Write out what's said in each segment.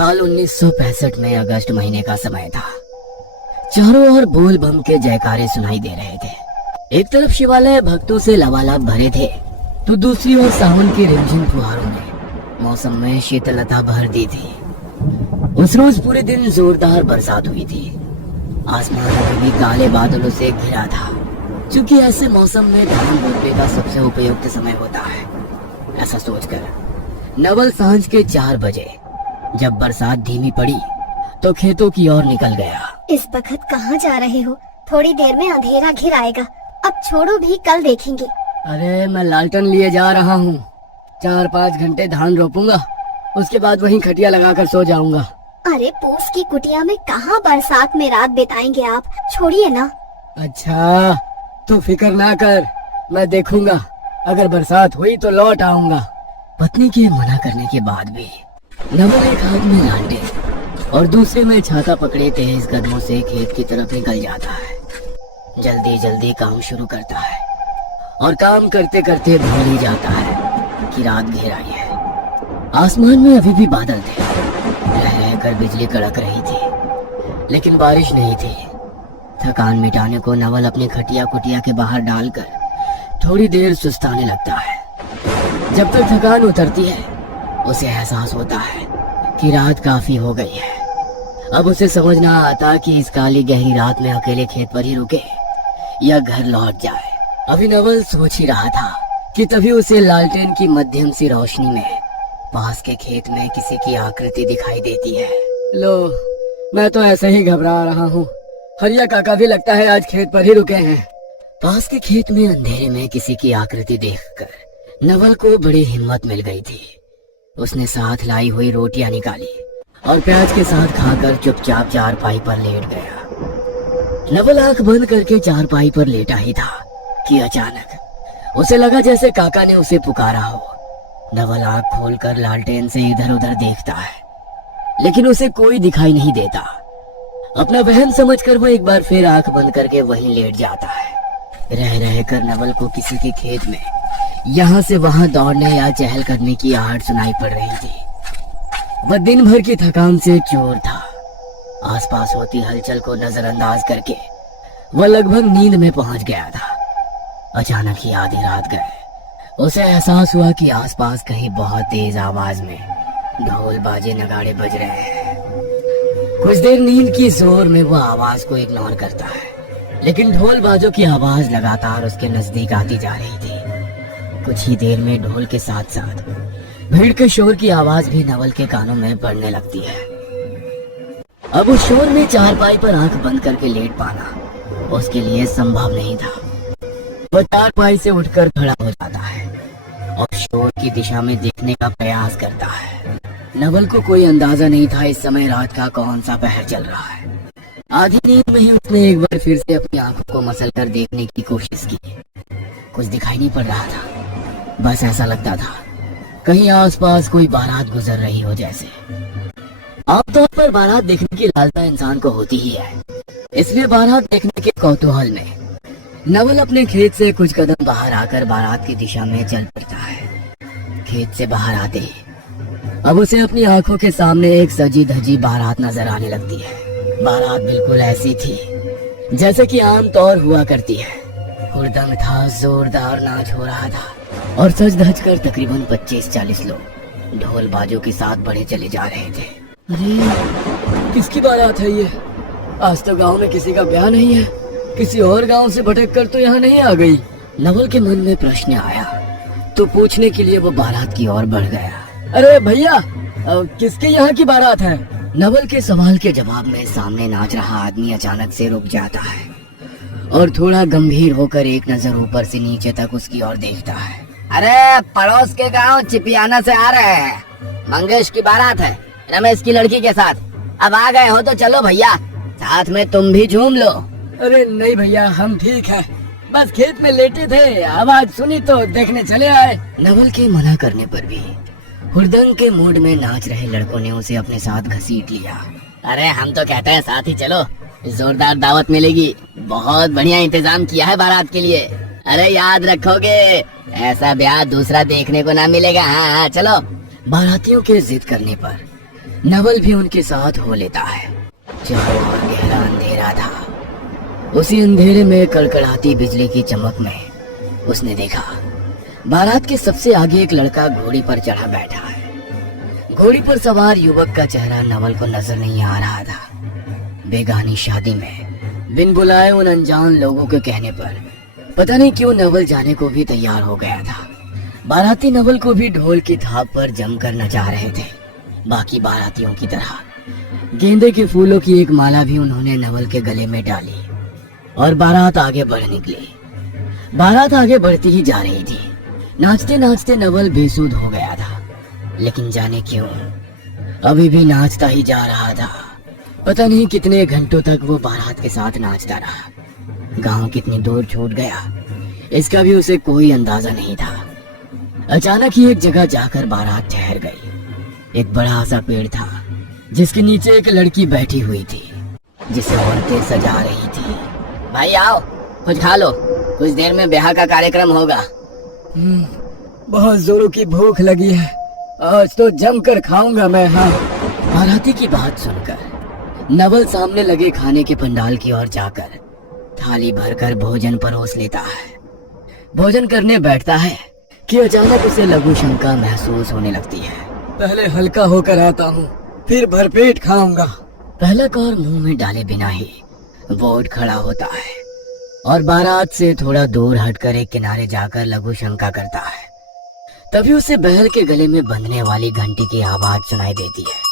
साल 1965 में अगस्त महीने का समय था। चारों ओर बोल बम के जयकारे सुनाई दे रहे थे। एक तरफ शिवालय भक्तों से लबालब भरे थे, तो दूसरी ओर सावन की रिमझिम फुहारों ने मौसम में शीतलता भर दी थी। उस रोज पूरे दिन जोरदार बरसात हुई थी। आसमान अभी भी काले बादलों से घिरा था, क्योंकि ऐसे मौसम में धान रोपने का सबसे उपयुक्त समय होता है। ऐसा सोचकर नवल सांझ के 4 बजे जब बरसात धीमी पड़ी तो खेतों की ओर निकल गया। इस वक्त कहाँ जा रहे हो? थोड़ी देर में अंधेरा घिर आएगा। अब छोड़ो भी, कल देखेंगे। अरे मैं लालटेन लिए जा रहा हूँ। 4-5 घंटे धान रोपूंगा, उसके बाद वहीं खटिया लगाकर सो जाऊंगा। अरे पूस की कुटिया में कहाँ बरसात में रात बिताएंगे आप? छोड़िए ना। अच्छा तू फिक्र ना कर, मैं देखूंगा। अगर बरसात हुई तो लौट आऊंगा। पत्नी के मना करने के बाद भी नवल एक हाथ में लालटेन और दूसरे में छाता पकड़े तेज कदमों से खेत की तरफ निकल जाता है। जल्दी जल्दी काम शुरू करता है और काम करते करते भूल ही जाता है कि रात घेर आई है। आसमान में अभी भी बादल थे, रह रहकर बिजली कड़क रही थी, लेकिन बारिश नहीं थी। थकान मिटाने को नवल अपनी खटिया कुटिया के बाहर डालकर थोड़ी देर सुस्ताने लगता है। जब तक थकान उतरती है, उसे एहसास होता है कि रात काफी हो गई है। अब उसे समझ ना आता कि इस काली गहरी रात में अकेले खेत पर ही रुके या घर लौट जाए। अभी नवल सोच ही रहा था कि तभी उसे लालटेन की मध्यम सी रोशनी में पास के खेत में किसी की आकृति दिखाई देती है। लो, मैं तो ऐसे ही घबरा रहा हूँ। हरिया काका भी लगता है आज खेत पर ही रुके हैं। पास के खेत में अंधेरे में किसी की आकृति देखकर नवल को बड़ी हिम्मत मिल गई थी। उसने साथ लाई हुई रोटियां निकाली और प्याज के साथ खाकर चुपचाप चारपाई पर लेट गया। नवल आंख बंद करके चारपाई पर लेटा ही था कि अचानक उसे लगा जैसे काका ने उसे पुकारा हो। नवल आंख खोलकर लालटेन से इधर उधर देखता है, लेकिन उसे कोई दिखाई नहीं देता। अपना वहम समझकर वो एक बार फिर आंख बंद करके वहीं लेट जाता है। रह रहकर नवल को किसी के खेत में यहाँ से वहां दौड़ने या चहल करने की आहट सुनाई पड़ रही थी। वह दिन भर की थकान से चोर था। आसपास होती हलचल को नजरअंदाज करके वह लगभग नींद में पहुंच गया था। अचानक ही आधी रात गए उसे एहसास हुआ कि आसपास कहीं बहुत तेज आवाज में ढोल बाजे नगाड़े बज रहे हैं। कुछ देर नींद की जोर में वह आवाज को इग्नोर करता है, लेकिन ढोल बाजों की आवाज लगातार उसके नजदीक आती जा रही थी। कुछ ही देर में ढोल के साथ साथ भीड़ के शोर की आवाज भी नवल के कानों में पड़ने लगती है। अब उस शोर में चारपाई पर आंख बंद करके लेट पाना उसके लिए संभव नहीं था। वह चारपाई से उठकर खड़ा हो जाता है और शोर की दिशा में देखने का प्रयास करता है। नवल को कोई अंदाजा नहीं था इस समय रात का कौन सा पहर चल रहा है। आधी नींद में ही उसने एक बार फिर से अपनी आंखों को मसल कर देखने की कोशिश की। कुछ दिखाई नहीं पड़ रहा था। बस ऐसा लगता था कहीं आसपास कोई बारात गुजर रही हो जैसे। आमतौर पर बारात देखने की लालसा इंसान को होती ही है, इसलिए बारात देखने के कौतूहल में नवल अपने खेत से कुछ कदम बाहर आकर बारात की दिशा में चल पड़ता है। खेत से बाहर आते ही अब उसे अपनी आंखों के सामने एक सजी धजी बारात नजर आने लगती है। बारात बिल्कुल ऐसी थी जैसे कि आमतौर हुआ करती है। हुड़दंग था, जोरदार नाच हो रहा था और सज धज कर तकरीबन 25-40 लोग ढोल बाजों के साथ बढ़े चले जा रहे थे। अरे किसकी बारात है ये? आज तो गांव में किसी का ब्याह नहीं है, किसी और गांव से भटक कर तो यहाँ नहीं आ गई। नवल के मन में प्रश्न आया तो पूछने के लिए वो बारात की ओर बढ़ गया। अरे भैया, किसके यहाँ की बारात है? नवल के सवाल के जवाब में सामने नाच रहा आदमी अचानक से रुक जाता है और थोड़ा गंभीर होकर एक नजर ऊपर से नीचे तक उसकी ओर देखता है। अरे पड़ोस के गांव चिपियाना से आ रहे हैं, मंगेश की बारात है, रमेश की लड़की के साथ। अब आ गए हो तो चलो भैया, साथ में तुम भी झूम लो। अरे नहीं भैया, हम ठीक है, बस खेत में लेटे थे, आवाज सुनी तो देखने चले आए। नवल के मना करने पर भी हुड़दंग के मूड में नाच रहे लड़कों ने उसे अपने साथ घसीट लिया। अरे हम तो कहते हैं साथ ही चलो, जोरदार दावत मिलेगी, बहुत बढ़िया इंतजाम किया है बारात के लिए। अरे याद रखोगे, ऐसा ब्याह दूसरा देखने को ना मिलेगा। हाँ चलो। बारातियों के जिद करने पर नवल भी उनके साथ हो लेता है। चारों ओर गहरा अंधेरा था। उसी अंधेरे में कड़कड़ाती बिजली की चमक में उसने देखा बारात के सबसे आगे एक लड़का घोड़ी पर चढ़ा बैठा है। घोड़ी पर सवार युवक का चेहरा नवल को नजर नहीं आ रहा था। बेगानी शादी में बिन बुलाए उन अनजान लोगों के कहने पर पता नहीं क्यों नवल जाने को भी तैयार हो गया था। बाराती नवल को भी ढोल की थाप पर जमकर नचा रहे थे। बाकी बारातियों की तरह गेंदे के फूलों की एक माला भी उन्होंने नवल के गले में डाली और बारात आगे बढ़ निकली। बारात आगे बढ़ती ही जा रही थी। नाचते नाचते नवल बेसुध हो गया था, लेकिन जाने क्यों अभी भी नाचता ही जा रहा था। पता नहीं कितने घंटों तक वो बारात के साथ नाचता रहा। गांव कितनी दूर छूट गया इसका भी उसे कोई अंदाजा नहीं था। अचानक ही एक जगह जाकर बारात ठहर गई। एक बड़ा सा पेड़ था जिसके नीचे एक लड़की बैठी हुई थी जिसे औरतें सजा रही थी। भाई आओ, कुछ खा लो, कुछ देर में ब्याह का कार्यक्रम होगा। बहुत जोरों की भूख लगी है, आज तो जमकर खाऊंगा मैं। हाँ। बाराती की बात सुनकर नवल सामने लगे खाने के पंडाल की ओर जाकर थाली भरकर भोजन परोस लेता है। भोजन करने बैठता है कि अचानक उसे लघु शंका महसूस होने लगती है। पहले हल्का होकर आता हूँ, फिर भरपेट खाऊंगा। पहला कौर मुंह में डाले बिना ही वो उठ खड़ा होता है और बारात से थोड़ा दूर हटकर एक किनारे जाकर लघु शंका करता है। तभी उसे बैल के गले में बंधने वाली घंटी की आवाज सुनाई देती है।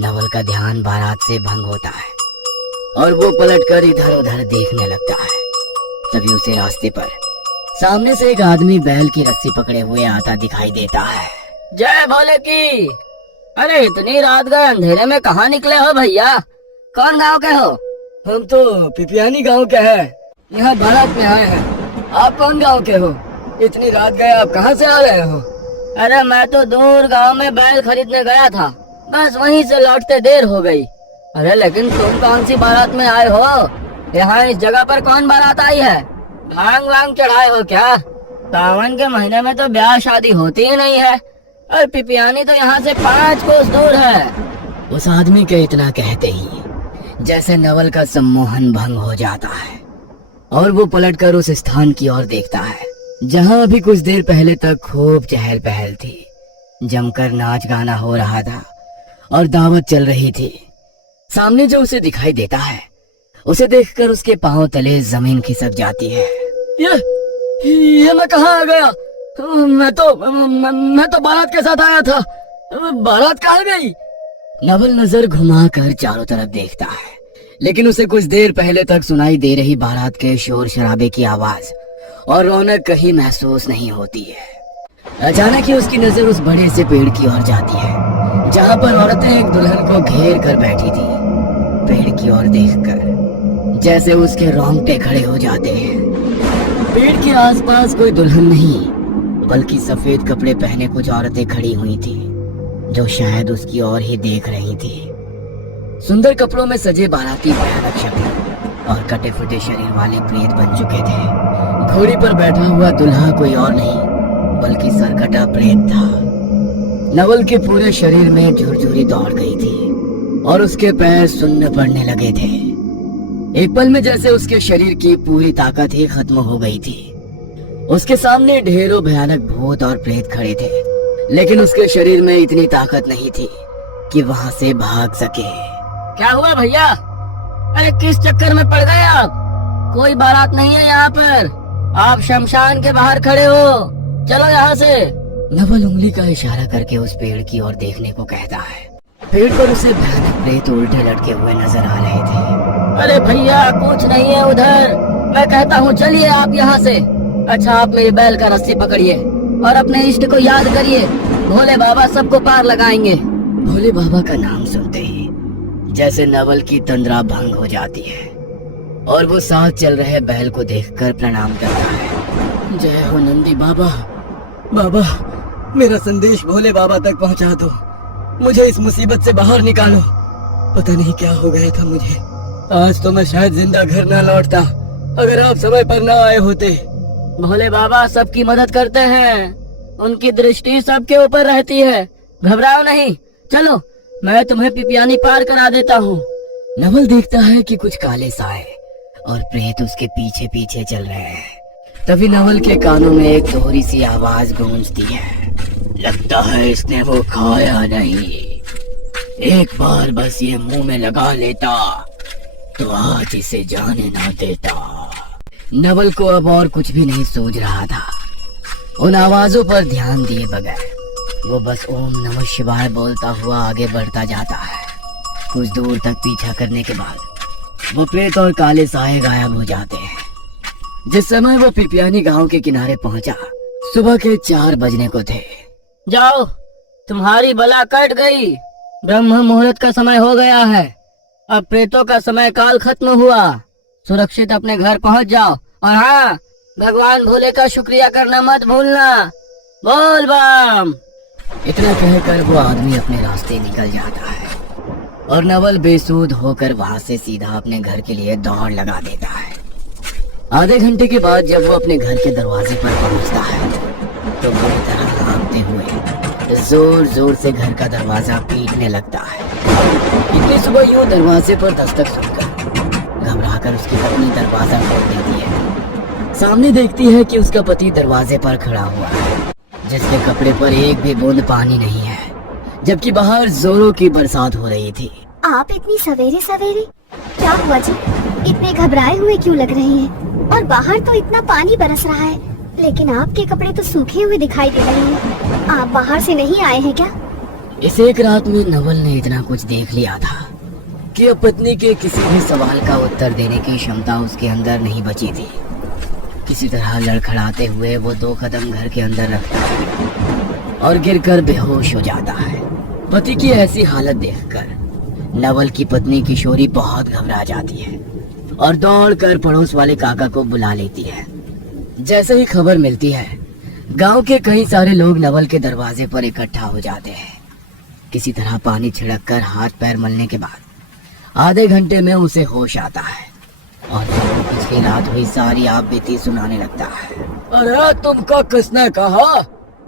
नवल का ध्यान बारात से भंग होता है और वो पलटकर इधर उधर देखने लगता है। तभी उसे रास्ते पर सामने से एक आदमी बैल की रस्सी पकड़े हुए आता दिखाई देता है। जय भोले की। अरे इतनी रात गए अंधेरे में कहाँ निकले हो भैया? कौन गांव के हो? हम तो पिपियानी गांव के हैं, यहाँ बारात में आए हैं। आप कौन गांव के हो? इतनी रात गए आप कहाँ से आ रहे हो? अरे मैं तो दूर गांव में बैल खरीदने गया था, बस वहीं से लौटते देर हो गई। अरे लेकिन तुम कौन सी बारात में आए हो? यहाँ इस जगह पर कौन बारात आई है? भांग वांग चढ़ाए हो क्या? सावन के महीने में तो ब्याह शादी होती ही नहीं है और पिपियानी तो यहाँ से 5 कोस दूर है। उस आदमी के इतना कहते ही जैसे नवल का सम्मोहन भंग हो जाता है और वो पलटकर उस स्थान की ओर देखता है जहाँ अभी कुछ देर पहले तक खूब चहल पहल थी। जमकर नाच गाना हो रहा था और दावत चल रही थी। सामने जो उसे दिखाई देता है उसे देखकर उसके पांव तले जमीन खिसक जाती है। ये मैं कहाँ आ गया? मैं तो बारात के साथ आया था। बारात कहाँ गई? नवल नजर घुमाकर चारों तरफ देखता है, लेकिन उसे कुछ देर पहले तक सुनाई दे रही बारात के शोर शराबे की आवाज और रौनक कहीं महसूस नहीं होती है। अचानक ही उसकी नजर उस बड़े से पेड़ की ओर जाती है जहाँ पर औरतें एक दुल्हन को घेर कर बैठी थी। पेड़ की ओर देखकर जैसे उसके रोंगटे खड़े हो जाते हैं। पेड़ के आसपास कोई दुल्हन नहीं बल्कि सफेद कपड़े पहने कुछ औरतें खड़ी हुई थी जो शायद उसकी ओर ही देख रही थी। सुंदर कपड़ों में सजे बाराती भयानक शक्ल और कटे फटे शरीर वाले प्रेत बन चुके थे। घोड़ी पर बैठा हुआ दुल्हा कोई और नहीं बल्कि सरकटा प्रेत था। नवल के पूरे शरीर में झुरझुरी दौड़ गई थी और उसके पैर सुन्न पड़ने लगे थे। एक पल में जैसे उसके शरीर की पूरी ताकत ही खत्म हो गई थी। उसके सामने ढेरों भयानक भूत और प्रेत खड़े थे, लेकिन उसके शरीर में इतनी ताकत नहीं थी कि वहां से भाग सके। क्या हुआ भैया? अरे किस चक्कर में पड़ गए आप? कोई बारात नहीं है यहाँ पर, आप शमशान के बाहर खड़े हो, चलो यहाँ से। नवल उंगली का इशारा करके उस पेड़ की ओर देखने को कहता है। पेड़ पर उसे भयानक प्रेत उल्टे लटके हुए नजर आ रहे थे। अरे भैया कुछ नहीं है उधर, मैं कहता हूँ चलिए आप यहाँ से। अच्छा आप मेरी बैल का रस्सी पकड़िए और अपने इष्ट को याद करिए, भोले बाबा सबको पार लगाएंगे। भोले बाबा का नाम सुनते ही जैसे नवल की तंद्रा भंग हो जाती है और वो साथ चल रहे बैल को देखकर प्रणाम करता है। जय हो नंदी बाबा। बाबा मेरा संदेश भोले बाबा तक पहुंचा दो, मुझे इस मुसीबत से बाहर निकालो। पता नहीं क्या हो गया था मुझे, आज तो मैं शायद जिंदा घर ना लौटता अगर आप समय पर ना आए होते। भोले बाबा सबकी मदद करते हैं, उनकी दृष्टि सबके ऊपर रहती है, घबराओ नहीं। चलो मैं तुम्हें पिपियानी पार करा देता हूँ। नवल देखता है कि कुछ काले साए और प्रेत उसके पीछे पीछे चल रहे हैं। तभी नवल के कानों में एक दोहरी सी आवाज गूंजती है। लगता है इसने वो खाया नहीं, एक बार बस ये मुंह में लगा लेता तो आज इसे जाने ना देता। नवल को अब और कुछ भी नहीं सूझ रहा था। उन आवाजों पर ध्यान दिए बगैर वो बस ओम नमः शिवाय बोलता हुआ आगे बढ़ता जाता है। कुछ दूर तक पीछा करने के बाद वो प्रेत और काले साए गायब हो जाते हैं। जिस समय वो पिपियानी गांव के किनारे पहुंचा, सुबह के 4 बजने को थे। जाओ, तुम्हारी बला कट गई। ब्रह्म मुहूर्त का समय हो गया है। अब प्रेतों का समय काल खत्म हुआ। सुरक्षित अपने घर पहुंच जाओ। और हाँ, भगवान भोले का शुक्रिया करना मत भूलना। बोल बम। इतना कहकर वो आदमी अपने रास्ते निकल जाता है और नवल बेसुध होकर वहां से सीधा अपने घर के लिए दौड़ लगा देता है। आधे घंटे के बाद जब वो अपने घर के दरवाजे पर पहुंचता है तो बुरी तरह कांपते हुए जोर जोर से घर का दरवाजा पीटने लगता है। इतनी सुबह यूं दरवाजे पर दस्तक सुनकर घबराकर उसकी पत्नी दरवाजा खोल देती है। सामने देखती है कि उसका पति दरवाजे पर खड़ा हुआ है, जिसके कपड़े पर एक भी बूंद पानी नहीं है, जबकि बाहर जोरों की बरसात हो रही थी। आप इतनी सवेरे सवेरे क्या हुआ जी? इतने घबराए हुए क्यों लग रहे हैं? और बाहर तो इतना पानी बरस रहा है, लेकिन आपके कपड़े तो सूखे हुए दिखाई दे रहे हैं। आप बाहर से नहीं आए हैं क्या? इस एक रात में नवल ने इतना कुछ देख लिया था कि अब पत्नी के किसी भी सवाल का उत्तर देने की क्षमता उसके अंदर नहीं बची थी। किसी तरह लड़खड़ाते हुए वो 2 कदम घर के अंदर रखता है और गिरकर बेहोश हो जाता है। पति की ऐसी हालत देखकर नवल की पत्नी किशोरी बहुत घबरा जाती है और दौड़कर पड़ोस वाले काका को बुला लेती है। जैसे ही खबर मिलती है, गांव के कई सारे लोग नवल के दरवाजे पर इकट्ठा हो जाते हैं। किसी तरह पानी छिड़ककर हाथ पैर मलने के बाद आधे घंटे में उसे होश आता है और फिर वो पिछली रात हुई सारी आप बीती सुनाने लगता है। अरे तुमको किसने कहा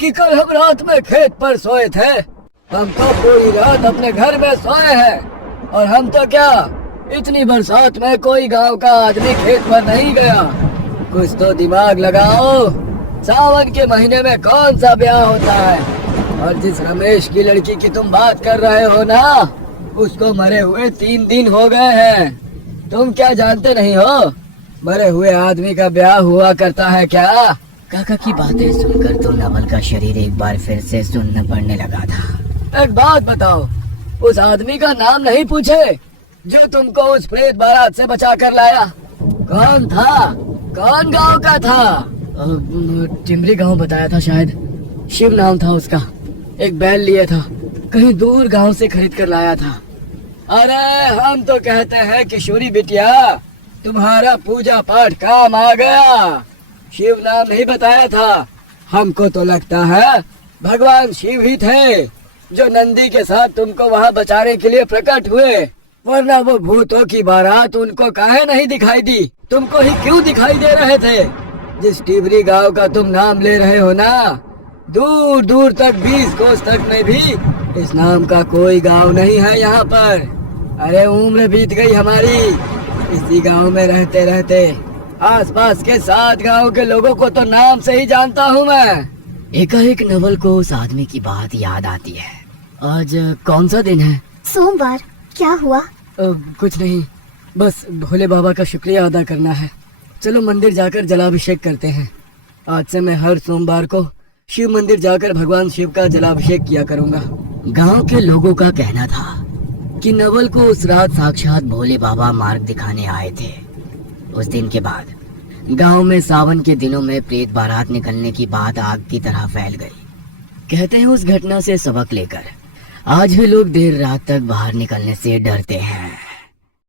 कि कल हम रात में खेत पर सोए थे? हम तो पूरी रात अपने घर में सोए हैं। और हम तो क्या, इतनी बरसात में कोई गांव का आदमी खेत पर नहीं गया। कुछ तो दिमाग लगाओ। सावन के महीने में कौन सा ब्याह होता है? और जिस रमेश की लड़की की तुम बात कर रहे हो ना, उसको मरे हुए 3 दिन हो गए हैं। तुम क्या जानते नहीं हो, मरे हुए आदमी का ब्याह हुआ करता है क्या? काका की बातें सुनकर तो नवल का शरीर एक बार फिर से सुन्न पड़ने लगा था। एक बात बताओ, उस आदमी का नाम नहीं पूछे जो तुमको उस प्रेत बारात से बचा कर लाया? कौन था? कौन गांव का था? टिमरी गांव बताया था शायद। शिव नाम था उसका। एक बैल लिया था, कहीं दूर गांव से खरीद कर लाया था। अरे हम तो कहते हैं किशोरी बिटिया, तुम्हारा पूजा पाठ काम आ गया। शिव नाम नहीं बताया था। हमको तो लगता है भगवान शिव ही थे जो नंदी के साथ तुमको वहाँ बचाने के लिए प्रकट हुए, वरना वो भूतों की बारात उनको काहे नहीं दिखाई दी? तुमको ही क्यों दिखाई दे रहे थे? जिस टिबरी गांव का तुम नाम ले रहे हो ना, दूर दूर तक 20 कोस तक में भी इस नाम का कोई गांव नहीं है यहाँ पर। अरे उम्र बीत गई हमारी इसी गांव में रहते रहते। आसपास के 7 गांव के लोगों को तो नाम से ही जानता हूँ मैं। एकाएक नवल को उस आदमी की बात याद आती है। आज कौन सा दिन है? सोमवार। क्या हुआ? कुछ नहीं, बस भोले बाबा का शुक्रिया अदा करना है। चलो मंदिर जाकर जलाभिषेक करते हैं। आज से मैं हर सोमवार को शिव मंदिर जाकर भगवान शिव का जलाभिषेक किया करूंगा। गांव के लोगों का कहना था कि नवल को उस रात साक्षात भोले बाबा मार्ग दिखाने आए थे। उस दिन के बाद गांव में सावन के दिनों में प्रेत बारात निकलने की बात आग की तरह फैल गई। कहते हैं उस घटना से सबक लेकर आज भी लोग देर रात तक बाहर निकलने से डरते हैं।